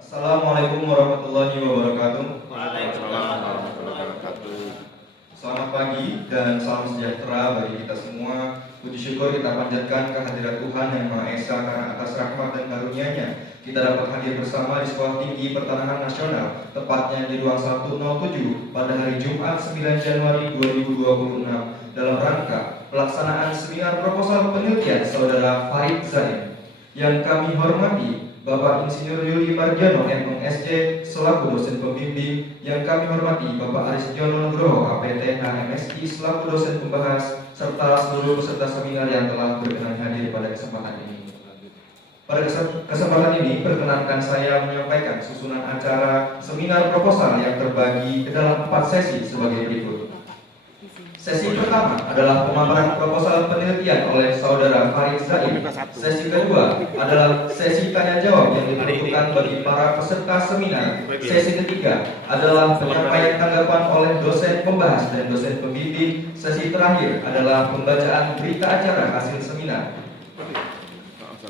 Assalamualaikum warahmatullahi wabarakatuh. Waalaikumsalam warahmatullahi wabarakatuh. Selamat pagi dan salam sejahtera bagi kita semua. Puji syukur kita panjatkan kehadirat Tuhan Yang Maha Esa karena atas rahmat dan karunia-Nya kita dapat hadir bersama di Sekolah Tinggi Pertanahan Nasional, tepatnya di ruang 107 pada hari Jumat 9 Januari 2026 dalam rangka pelaksanaan seminar proposal penelitian Saudara Farid Zain. Yang kami hormati Bapak Insinyur Yuli Mardiano MSc selaku dosen pembimbing, yang kami hormati Bapak Aris Jono Nugroho APTH MSI selaku dosen pembahas, serta seluruh peserta seminar yang telah berkenan hadir pada kesempatan ini. Pada kesempatan ini perkenankan saya menyampaikan susunan acara seminar proposal yang terbagi ke dalam 4 sesi sebagai berikut. Sesi pertama adalah pemaparan proposal penelitian oleh Saudara Farid Zain. Sesi kedua adalah sesi tanya jawab yang diperuntukkan bagi para peserta seminar. Sesi ketiga adalah penyampaian tanggapan oleh dosen pembahas dan dosen pembimbing. Sesi terakhir adalah pembacaan berita acara hasil seminar.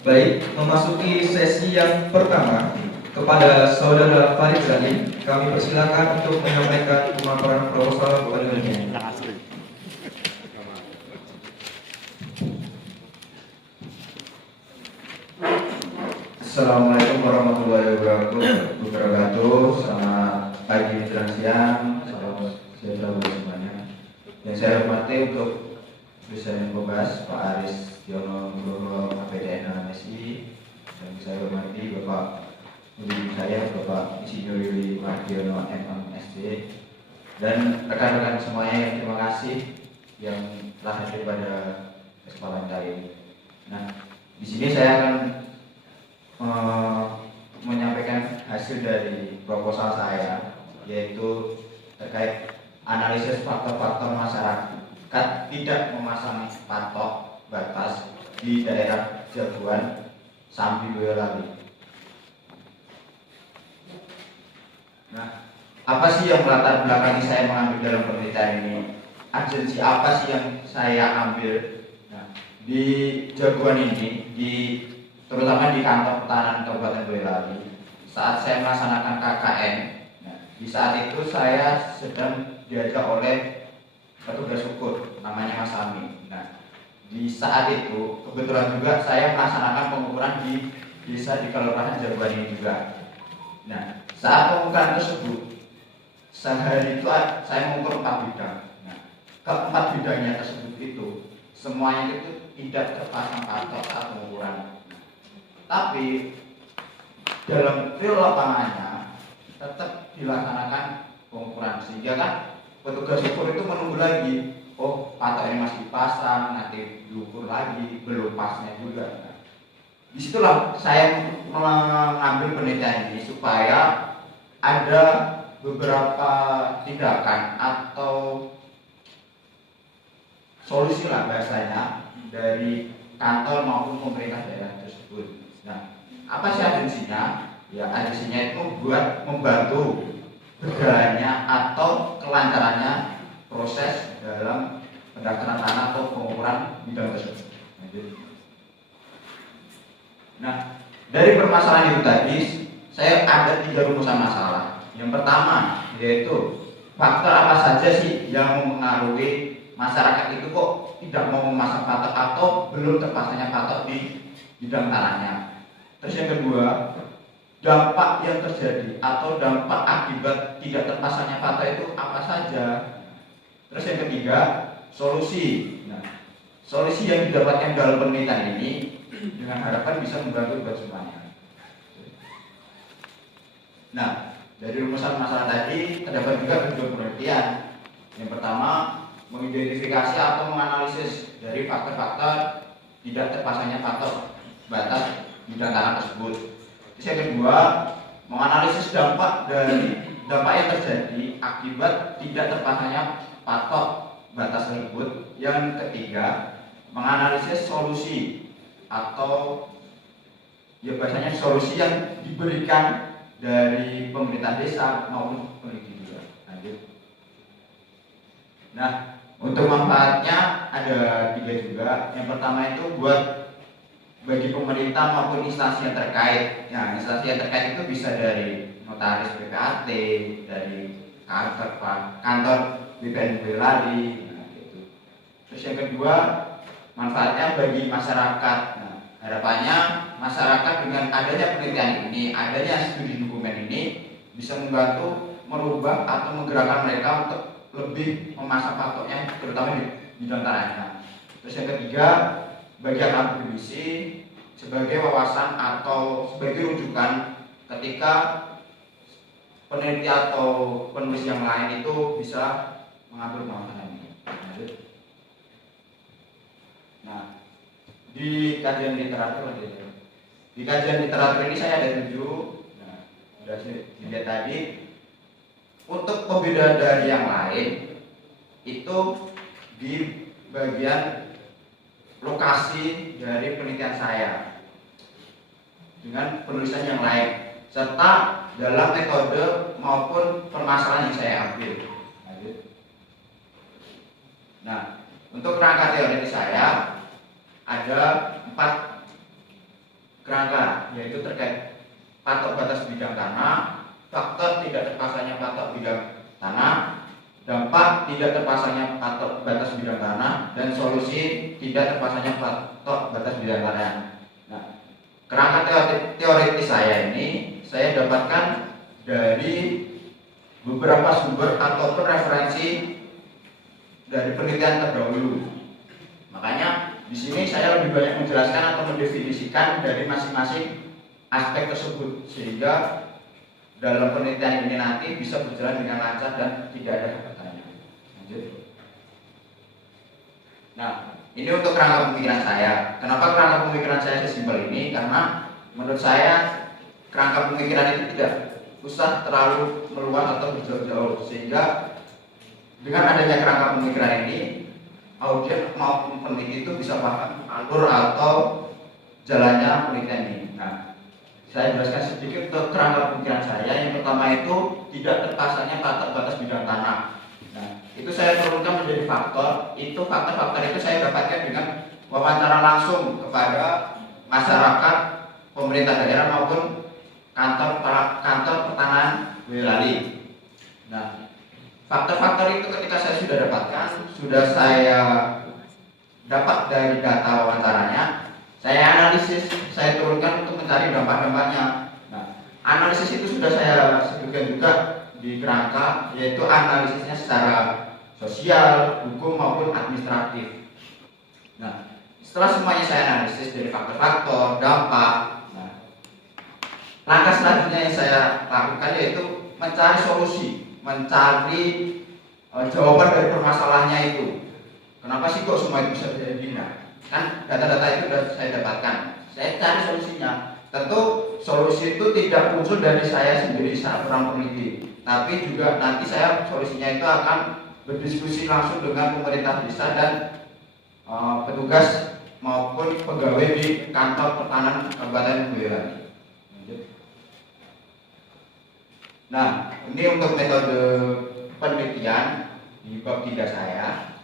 Baik, memasuki sesi yang pertama, kepada Saudara Farid Zain kami persilakan untuk menyampaikan pemaparan proposal penelitian. Assalamualaikum warahmatullahi wabarakatuh. Selamat pagi, menjelang siang, salam sejahtera bagi semuanya. Yang saya hormati untuk dosen pembahas Pak Aris Jono Nugroho APTN MSI, dan saya hormati Bapak pembimbing saya Bapak Insinyur Yuli Mardiono MSc, dan rekan-rekan semuanya yang terima kasih yang telah hadir pada kesempatan kali ini. Nah, di sini saya akan menyampaikan hasil dari proposal saya, yaitu terkait analisis faktor-faktor masyarakat tidak memasang patok batas di daerah Jagoan Sambi Boyolali. Nah, apa sih yang melatar belakangi saya mengambil dalam penelitian ini? Agensi apa sih yang saya ambil? Nah, di Jagoan ini, terutama di kantor pertahanan Kabupaten Boyolali, saat saya melaksanakan KKN, di saat itu saya sedang diajak oleh petugas ukur namanya Mas Ami. Nah, di saat itu kebetulan juga saya melaksanakan pengukuran di desa di Kelurahan Jagoan ini juga. Nah, saat pengukuran tersebut, sehari itu saya mengukur 4 bidang. Nah, ke-4 bidangnya tersebut itu semuanya itu tidak terpasang patok saat pengukuran. Tapi dalam real lapangannya tetap dilaksanakan pengukuran, sehingga kan petugas ukur itu menunggu lagi, oh patok ini masih dipasang, nanti diukur lagi, belum pasnya juga. Nah, disitulah saya mengambil penelitian ini supaya ada beberapa tindakan atau solusi lah bahasanya dari kantor maupun pemerintah daerah tersebut. Nah, apa sih agensinya? Ya, agensinya itu buat membantu berjalannya atau kelancarannya proses dalam pendaftaran tanah atau pengukuran bidang tersebut. Nah, dari permasalahan itu tadi, saya ada 3 rumusan masalah. Yang pertama yaitu faktor apa saja sih yang mempengaruhi masyarakat itu kok tidak mau memasang patok atau belum terpasangnya patok di bidang tanahnya. Terus yang kedua, dampak yang terjadi atau dampak akibat tidak terpasangnya patok itu apa saja. Terus yang ketiga, solusi. Nah, solusi yang didapatkan dalam penelitian ini dengan harapan bisa membantu buat semuanya. Nah, dari rumusan masalah tadi terdapat juga tujuan penelitian. Yang pertama, mengidentifikasi atau menganalisis dari faktor-faktor tidak terpasangnya patok batas bidang tanah tersebut. Terus yang kedua, menganalisis dampak yang terjadi akibat tidak terpasangnya patok batas tersebut. Yang ketiga, menganalisis solusi atau ya bahasanya solusi yang diberikan dari pemerintah desa maupun peneliti juga. Lanjut. Nah, untuk manfaatnya ada 3 juga. Yang pertama itu buat bagi pemerintah maupun instansi yang terkait. Nah, instansi yang terkait itu bisa dari notaris PPAT, dari kantor BPN Boyolali, nah, gitu. Terus yang kedua, manfaatnya bagi masyarakat. Nah, harapannya masyarakat dengan adanya penelitian ini, adanya studi dokumen ini bisa membantu merubah atau menggerakkan mereka untuk lebih memasak patoknya, terutama di bidang tanah. Terus yang ketiga, bagi akademisi sebagai wawasan atau sebagai rujukan ketika peneliti atau penulis yang lain itu bisa mengambil pemahaman ini. Nah, di kajian literatur ini saya ada 7. Nah, sudah dilihat tadi. Untuk pembeda dari yang lain itu di bagian lokasi dari penelitian saya dengan penulisan yang lain, serta dalam metode maupun permasalahan yang saya ambil. Nah, untuk kerangka teori saya ada 4 kerangka, yaitu terkait patok batas bidang tanah, faktor tidak terpasangnya patok bidang tanah, dampak tidak terpasangnya patok batas bidang tanah, dan solusi tidak terpasangnya patok batas bidang tanah. Nah, kerangka teoritis saya ini saya dapatkan dari beberapa sumber ataupun referensi dari penelitian terdahulu. Makanya di sini saya lebih banyak menjelaskan atau mendefinisikan dari masing-masing aspek tersebut, sehingga dalam penelitian ini nanti bisa berjalan dengan lancar dan tidak ada pertanyaan. Lanjut. Nah, ini untuk kerangka pemikiran saya. Kenapa kerangka pemikiran saya sesimpel ini? Karena menurut saya kerangka pemikiran itu tidak usah terlalu meluas atau berjauh-jauh, sehingga dengan adanya kerangka pemikiran ini, audien maupun peneliti itu bisa paham alur atau jalannya penelitian ini. Nah, saya jelaskan sedikit untuk kerangka pemikiran saya. Yang pertama itu tidak terpasangnya patok batas bidang tanah. Nah, itu saya turunkan menjadi faktor. Itu faktor-faktor itu saya dapatkan dengan wawancara langsung kepada masyarakat, pemerintah daerah maupun kantor pertanahan Boyolali. Nah, faktor-faktor itu ketika saya sudah dapatkan, sudah saya dapat dari data wawancaranya, saya analisis, saya turunkan untuk mencari dampak-dampaknya. Nah, analisis itu sudah saya sebutkan juga di kerangka, yaitu analisisnya secara sosial, hukum maupun administratif. Nah, setelah semuanya saya analisis dari faktor-faktor, dampak, nah, langkah selanjutnya yang saya lakukan yaitu mencari solusi, mencari jawaban dari permasalahannya itu. Kenapa sih kok semua itu bisa terjadi? Nah, kan data-data itu sudah saya dapatkan. Saya cari solusinya. Tentu solusi itu tidak muncul dari saya sendiri saat orang peneliti, tapi juga nanti saya solusinya itu akan berdiskusi langsung dengan pemerintah desa dan petugas maupun pegawai di kantor pertanahan Kabupaten Boyolali. Nah, ini untuk metode penelitian di bab 3 saya.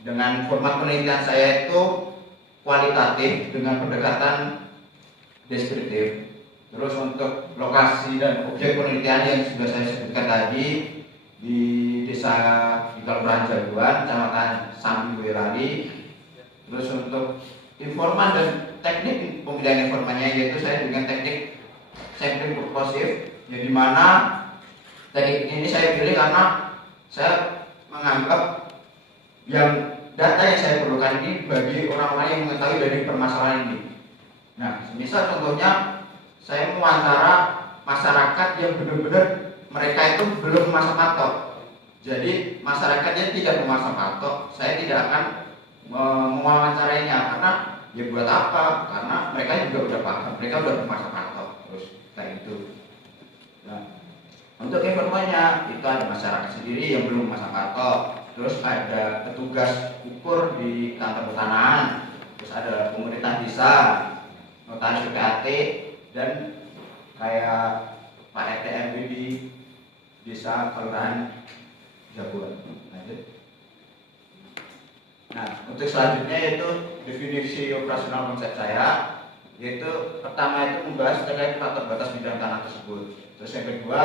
Dengan format penelitian saya itu kualitatif dengan pendekatan deskriptif. Terus untuk lokasi dan objek penelitian yang sudah saya sebutkan tadi di desa di Kelurahan Jaguan, Kecamatan Sambi Boyolali. Terus untuk informan dan teknik pemilihan informannya yaitu saya dengan teknik sampling purposive, yang dimana teknik ini saya pilih karena saya menganggap yang data yang saya perlukan ini bagi orang-orang yang mengetahui dari permasalahan ini. Nah, misal contohnya saya mewawancara masyarakat yang benar-benar mereka itu belum memasang patok. Jadi masyarakatnya tidak memasang patok, saya tidak akan mewawancarainya karena ya buat apa? Karena mereka juga udah paham, mereka udah memasang patok terus kayak gitu. Nah, untuk informannya itu ada masyarakat sendiri yang belum memasang patok. Terus ada petugas ukur di kantor pertanahan, terus ada pemerintah desa, notaris PPAT, dan kayak Pak RT RW di desa Kelurahan Jaguan. Nah, untuk selanjutnya yaitu definisi operasional konsep saya. yaitu pertama itu membahas terkait patok batas bidang tanah tersebut. Terus yang kedua,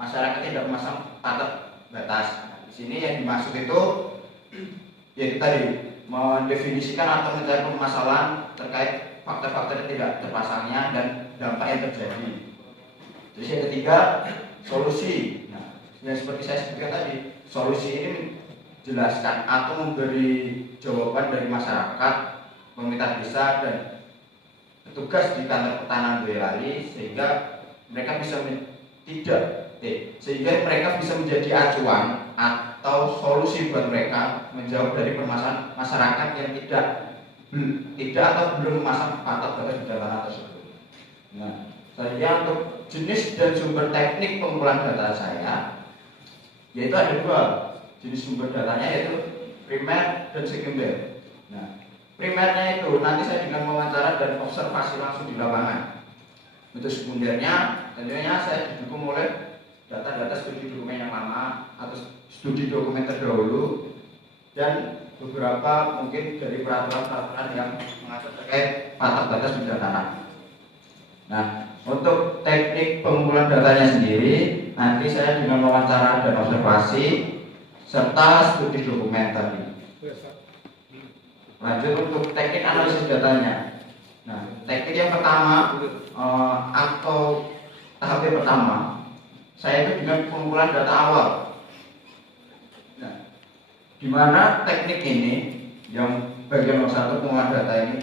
masyarakat tidak memasang patok batas. Nah, di sini yang dimaksud itu yaitu tadi mendefinisikan atau mencari permasalahan terkait faktor-faktor yang tidak terpasangnya dan dampak yang terjadi. Terus yang ketiga, solusi. Nah, yang seperti saya sebutkan tadi, solusi ini menjelaskan atau memberi jawaban dari masyarakat, pemerintah desa dan petugas di kantor pertanahan Boyolali sehingga mereka bisa sehingga mereka bisa menjadi acuan atau solusi buat mereka menjawab dari permasalahan masyarakat yang tidak atau belum memasang patok batas bidang tanah tersebut. Nah, saya untuk jenis dan sumber teknik pengumpulan data saya, yaitu ada dua jenis sumber datanya, yaitu primer dan sekunder. Nah, primernya itu nanti saya dengan wawancara dan observasi langsung di lapangan. Untuk sekundernya tentunya saya didukung oleh data-data studi dokumen yang lama atau studi dokumen terdahulu dan beberapa mungkin dari peraturan-peraturan yang mengatur terkait patok batas bidang tanah. Nah, untuk teknik pengumpulan datanya sendiri nanti saya dengan wawancara dan observasi serta studi dokumen tadi. Lanjut untuk teknik analisis datanya. Nah, teknik yang pertama atau tahap yang pertama, saya itu dengan pengumpulan data awal. Nah, di mana teknik ini yang bagian nomor satu pengumpulan data ini,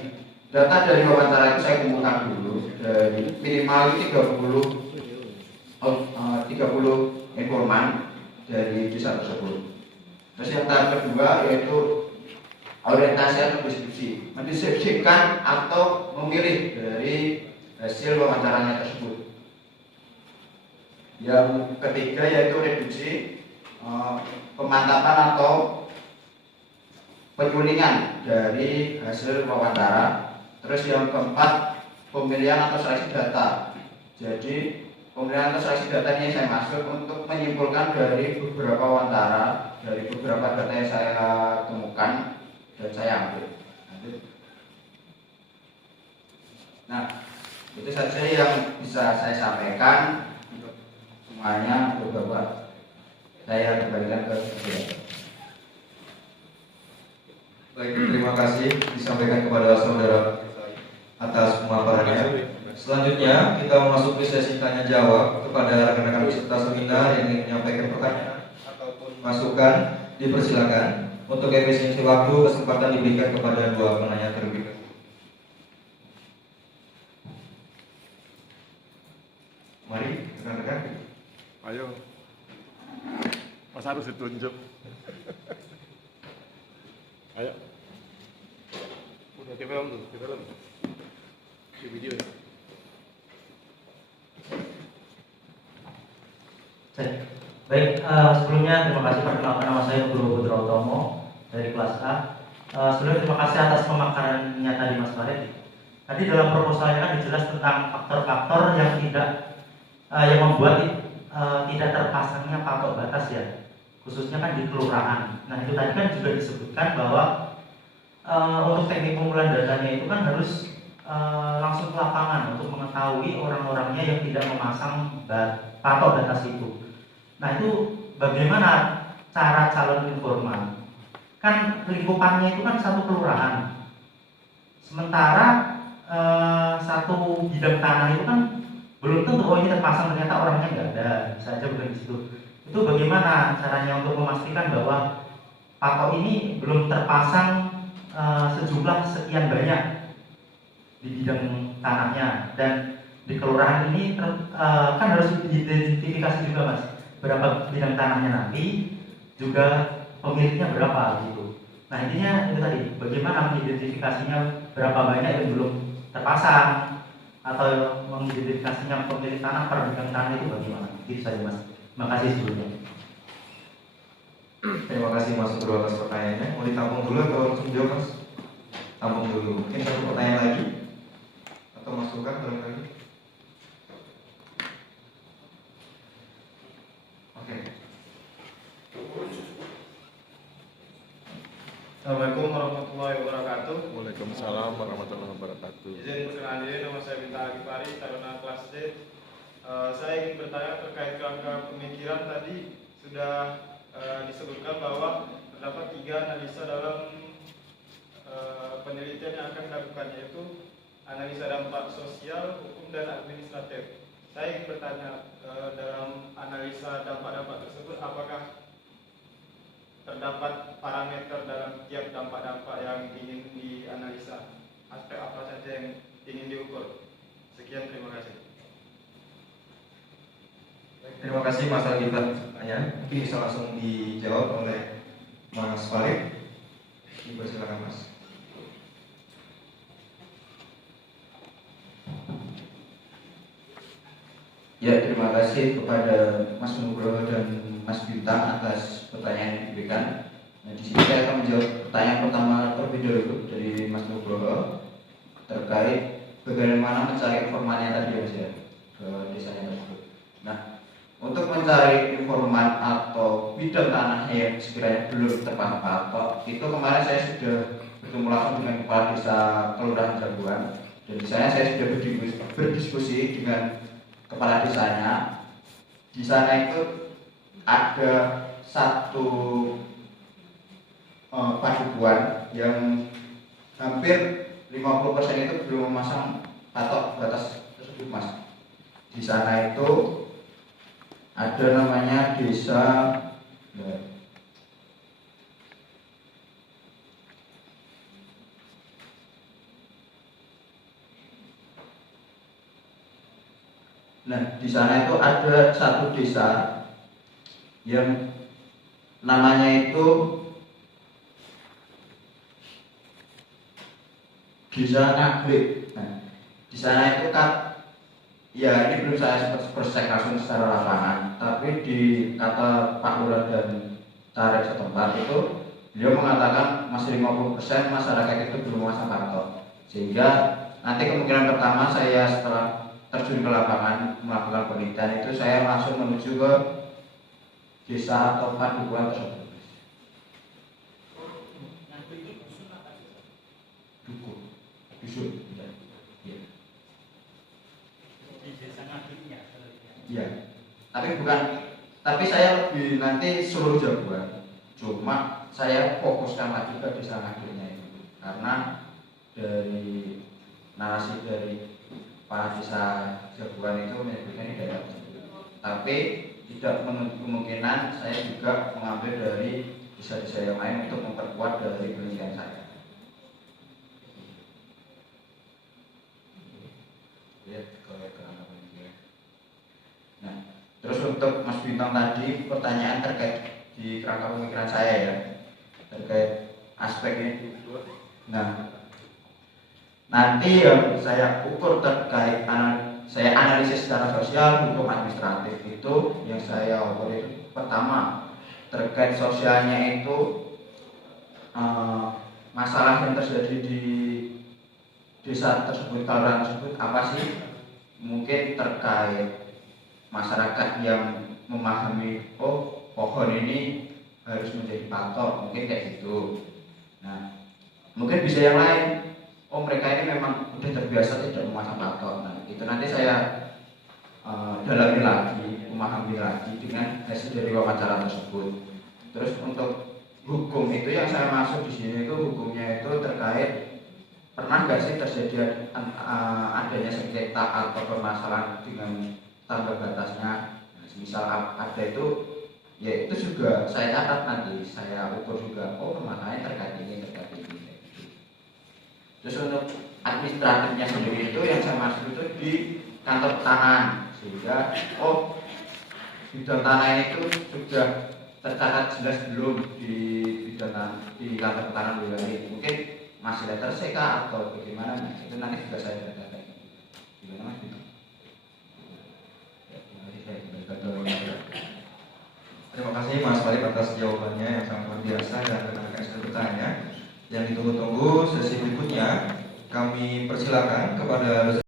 data dari wawancara itu saya kumpulkan dulu dari minimal 30 informan dari desa tersebut. Terus yang tahap kedua yaitu orientasi atau deskripsi, mendeskripsikan atau memilih dari hasil wawancaranya tersebut. Yang ketiga yaitu reduksi, pemantapan atau penyulingan dari hasil wawancara. Terus yang keempat, pemilihan atau seleksi data. Jadi pemilihan atau seleksi data ini saya masuk untuk menyimpulkan dari beberapa wawancara, dari beberapa data yang saya temukan dan saya ambil. Nah, itu saja yang bisa saya sampaikan. Semuanya beberapa saya kembalikan ke Saudara. Baik, terima kasih disampaikan kepada saudara atas pemaparannya. Selanjutnya kita memasuki sesi tanya jawab kepada rekan-rekan peserta seminar yang ingin menyampaikan pertanyaan ataupun masukan. Dipersilakan. Untuk efisiensi waktu, kesempatan diberikan kepada dua penanya terlebih dahulu. Mari, rekan-rekan. Ayo. Mas harus ditunjuk. Ayo. Udah di film tuh, di film. Di video ya. Baik, sebelumnya terima kasih perkenalkan nama saya Guru Putra Utomo dari kelas A. Sebelumnya terima kasih atas pemakarannya tadi Mas Farid. Tadi dalam proposalnya kan dijelas tentang faktor-faktor yang yang membuat tidak terpasangnya patok batas ya, khususnya kan di kelurahan. Nah itu tadi kan juga disebutkan bahwa untuk teknik pengumpulan datanya itu kan harus langsung ke lapangan untuk mengetahui orang-orangnya yang tidak memasang patok batas itu. Nah itu bagaimana cara calon informan? Kan lingkupannya itu kan satu kelurahan. Sementara satu bidang tanah itu kan belum tentu ini terpasang, ternyata orangnya nggak ada, bisa aja bukan di situ. Itu bagaimana caranya untuk memastikan bahwa patok ini belum terpasang sejumlah sekian banyak di bidang tanahnya, dan di kelurahan ini kan harus diidentifikasi juga Mas, berapa bidang tanahnya nanti, juga pemiliknya berapa gitu. Nah intinya itu tadi, bagaimana mengidentifikasinya berapa banyak yang belum terpasang, atau mengidentifikasinya pemilik tanah per bidang tanah itu bagaimana? Itu saja Mas. Terima kasih sebelumnya. Terima kasih Mas Guru atas pertanyaannya. Mau ditampung dulu atau langsung jawab Mas? Tampung dulu. Mungkin satu pertanyaan lagi atau masukan barangkali? Oke. Assalamualaikum warahmatullahi wabarakatuh. Waalaikumsalam warahmatullahi wabarakatuh. Izin perkenalan diri, nama saya Bintang Agipari, Taruna kelas C. Saya ingin bertanya terkait kerangka pemikiran tadi sudah disebutkan bahwa terdapat 3 analisa dalam penelitian yang akan dilakukan, yaitu analisa dampak sosial, hukum, dan administratif. Saya ingin bertanya, dalam analisa dampak-dampak tersebut apakah terdapat parameter dalam tiap dampak-dampak yang ingin dianalisa? Aspek apa saja yang ingin diukur? Sekian, terima kasih. Terima kasih Mas Aldi atas pertanyaan. Mungkin bisa langsung dijawab oleh Mas Farid. Silakan Mas. Ya, terima kasih kepada Mas Nugroho dan Mas Bintang atas pertanyaan yang diberikan. Nah, di sini saya akan menjawab pertanyaan pertama terlebih dahulu dari Mas Nugroho terkait bagaimana mencari informannya tadi ya, ke desanya tersebut. Nah, untuk mencari informan atau bidang tanah yang sekiranya belum terpatok, itu kemarin saya sudah bertemu langsung dengan Kepala Desa Kelurahan Jagoan, dan di sana saya sudah berdiskusi dengan kepala desanya. Di sana itu ada satu padukuan yang hampir 50% itu belum memasang patok batas tersebut, Mas. Di sana itu ada namanya desa Nah, di sana itu ada satu desa yang namanya itu Desa Ngaglik. Nah, di sana itu kan, ya ini belum saya sempat cross-check langsung secara lapangan, tapi di kata Pak Lurah dan caleg setempat itu beliau mengatakan masih 50% masyarakat itu belum memasang patok. Sehingga nanti kemungkinan pertama saya setelah terjun ke lapangan melakukan penelitian itu saya langsung menuju ke desa atau padukuhan tersebut. Dusun. Ya. Tapi saya lebih nanti seluruh Jagoan. Cuma saya fokuskan lagi ke desa Ngagliknya itu karena dari narasi dari para desa Jagoan itu menyebutkan di daerah tersebut. Tapi tidak menutup kemungkinan saya juga mengambil dari desa-desa yang lain untuk memperkuat dari penelitian saya. Nah, terus untuk Mas Bintang tadi pertanyaan terkait di kerangka pemikiran saya ya, terkait aspek ini. Nah, nanti yang saya ukur terkait saya analisis secara sosial, hukum, administratif itu yang saya ukur itu pertama terkait sosialnya itu masalah yang terjadi di desa tersebut, kelurahan tersebut apa sih? Mungkin terkait masyarakat yang memahami pohon ini harus menjadi patok, mungkin kayak gitu. Nah, mungkin bisa yang lain, mereka ini memang udah terbiasa tidak memasang patok. Nah, itu nanti saya dalami lagi, memahami lagi dengan hasil dari wawancara tersebut. Terus untuk hukum itu yang saya masuk di sini itu hukumnya itu terkait pernah nggak sih terjadi adanya sengketa atau permasalahan dengan tambah batasnya. Nah, misal ada itu, ya itu juga saya catat nanti, saya ukur juga. Permasalahannya terkait ini. Terus untuk administratifnya sendiri itu yang saya masuk itu di kantor pertanahan, sehingga bidang tanah itu sudah tercatat jelas belum di kantor pertanahan wilayah ini. Mungkin masih letter CK atau bagaimana, itu nanti juga saya catat. Gimana Mas? Terima kasih Mas Farid atas jawabannya yang sangat luar biasa dan tenaga ekspertanya. Yang ditunggu-tunggu sesi berikutnya kami persilakan kepada